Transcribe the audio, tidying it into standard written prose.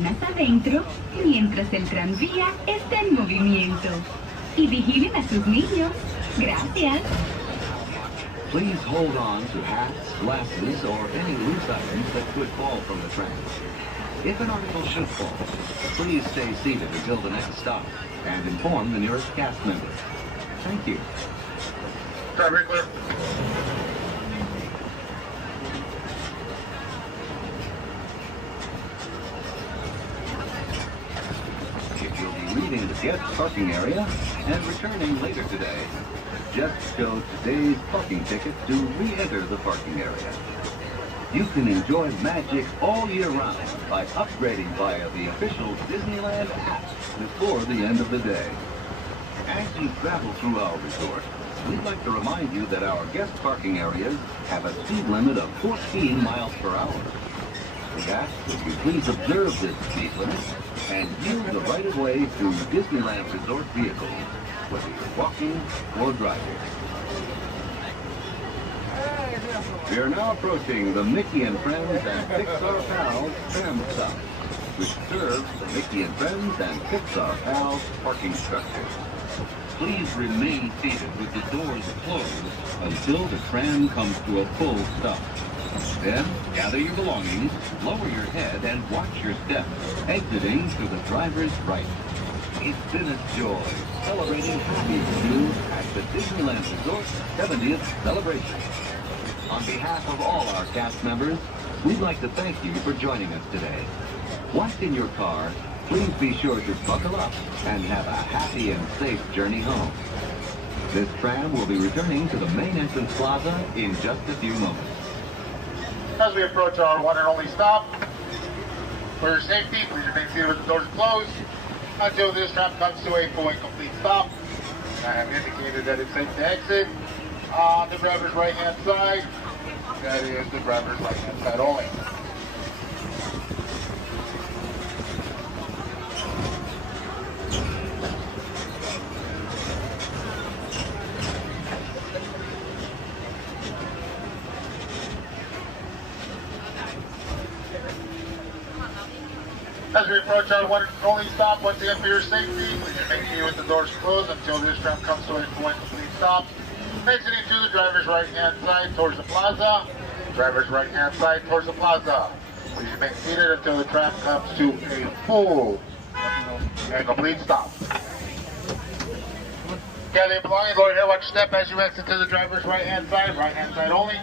piernas adentro mientras el tranvía está en movimiento. Y vigilen a sus niños. Gracias. Please hold on to hats, glasses, or any loose items that could fall from the tram. If an article should fall, please stay seated until the next stop and inform the nearest cast member. Thank you. Traffic clear. If you'll be leaving the guest parking area and returning later today, just show today's parking ticket to re-enter the parking area. You can enjoy magic all year round by upgrading via the official Disneyland app before the end of the day. As you travel through our resort, we'd like to remind you that our guest parking areas have a speed limit of 14 miles per hour. We ask that you please observe this speed limit and use the right-of-way to Disneyland Resort vehicles, whether you're walking or driving. We are now approaching the Mickey and Friends and Pixar Pals tram stop, which serves the Mickey and Friends and Pixar Pals parking structure. Please remain seated with the doors closed until the tram comes to a full stop. Then, gather your belongings, lower your head, and watch your step, exiting to the driver's right. It's been a joy celebrating happy with you at the Disneyland Resort 70th celebration. On behalf of all our cast members, we'd like to thank you for joining us today. Once in your car, please be sure to buckle up and have a happy and safe journey home. This tram will be returning to the main entrance plaza in just a few moments. As we approach our one and only stop, for your safety, please remain seated with the doors closed until this tram comes to a full and complete stop. I have indicated that it's safe to exit on the driver's right-hand side. That is the driver's right-hand side only. As we approach our one and only stop, once again for your safety, please remain seated with the doors closed until this tram comes to a full and complete stop. Exiting to the driver's right-hand side towards the plaza. Driver's right-hand side towards the plaza. Please remain seated until the tram comes to a full and complete stop. Gather your belongings, lower your head, watch your step as you exit to the driver's right-hand side only.